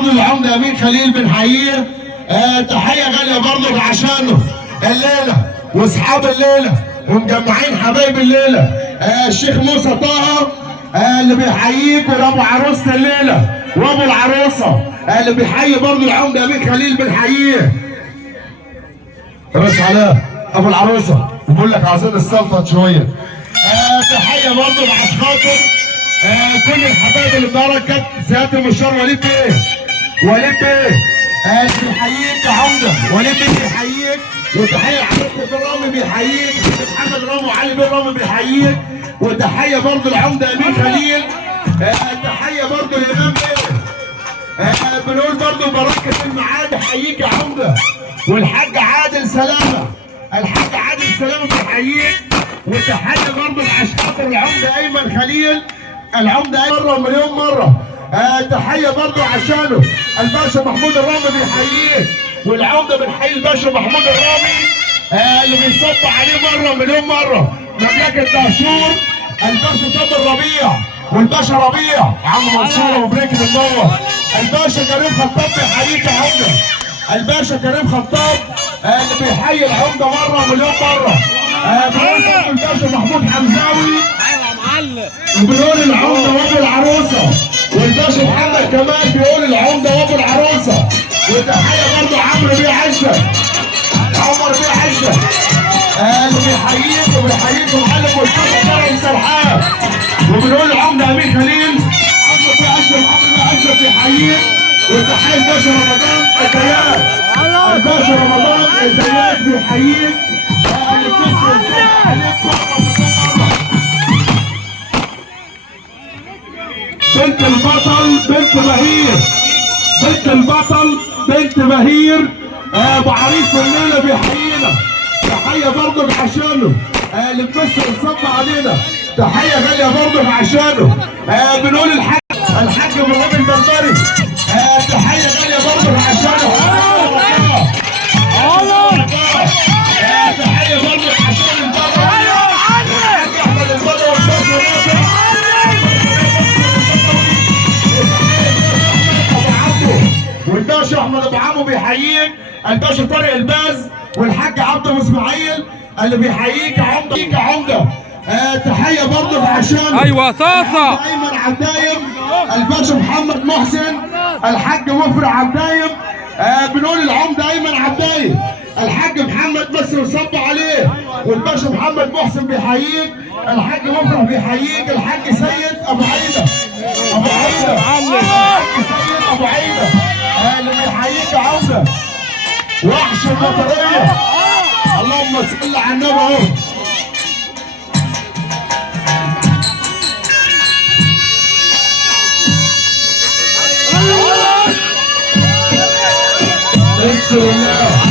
برضه للعمده امين خليل بنحييه. تحيه غاليه برضه عشانه الليله واصحاب الليله ومجمعين حبايب الليله. الشيخ موسى طه اللي بيحييك، وابو عروسه الليله وابو العروسه اللي بيحيي برضه العمده امين خليل بنحييه. بس على ابو العروسه بقول لك عايزين السلطه شويه. تحيه برضه لعش خاطر كل الحبايب اللي بنارك سياده المشار وليد بيه. وليد بيه بيحييك يا عمده، وليد بيه بيحييك، وتحيه لعروسه الرامي بيحييك، محمد رامي وعلي بن رامي بيحييك، وتحيه برضه لعمده امين خليل. تحيه برضه لامام بيه. بنقول برضه بركه المعاد بيحييك يا عمده، والحاج عادل سلامه، الحاج عادل سلامه بيحييك، وتحيه برضه لعشاقر العمده ايمن خليل، العمده ايمن مره ومليون مره. تحيه برضه عشانه الباشا محمود الرامي بيحييك، والعمده بنحيي الباشا محمود الرامي اللي بيصب عليه مره ومليون مره. مملكه دهشور الباشا طب الربيع، والباشا ربيع عم منصور وبريك النور. الباشا كريم خطاب بيحييك يا عمده، الباشا كريم خطاب اللي بيحيي العمده مره ومليون مره. بنقول برضه الباشا محمود حمزاوي، ايوه يا معلم، وبنقول العمده وابو العروسه، والباشا محمد كمال بيقول العمده وابو العروسه. وتحيه برضه عمرو بيه عزه، عمر بيه عزه اللي بيحييك وبيحييك ومعلم والباشا كرم سرحان. وبنقول العمده امين خليل عمرو بيه عزه وعمرو بيه عزه بيحييك. وتحيه الباشا رمضان الديان، الباشا رمضان الديان بيحييك اللي بتسرق الصبح عليك بنت البطل بنت بهير، بنت البطل بنت بهير ابو عريس الليله بيحيينا. تحيه برضه عشانه اللي بتسرق الصبح علينا، تحيه غاليه برضه عشانه. بنقول الحاج ابراهيم البربري تحيه غاليه برضه عشانه. تحيه برضه عشان البربري احمد البدوي والباشا احمد ابو عمو بيحييك، الباشا طارق الباز والحاج عبد ابو اسماعيل اللي بيحييك يا عمده، يا عمده. تحيه برضه عشان ايوه طاطا ايمن عدايم، الباشا محمد محسن، الحاج مفرع عدايم. بنقول العمده ايمن عدايم، الحاج محمد بس وصب عليه، والباشا محمد محسن بيحييك، الحاج مفرع بيحييك، الحاج سيد ابو عيده، ابو عيده الحاج سيد ابو عيده اللي بيحييك يا عمده. وحش المطريه اللهم صل على النبي اهو. بسم الله.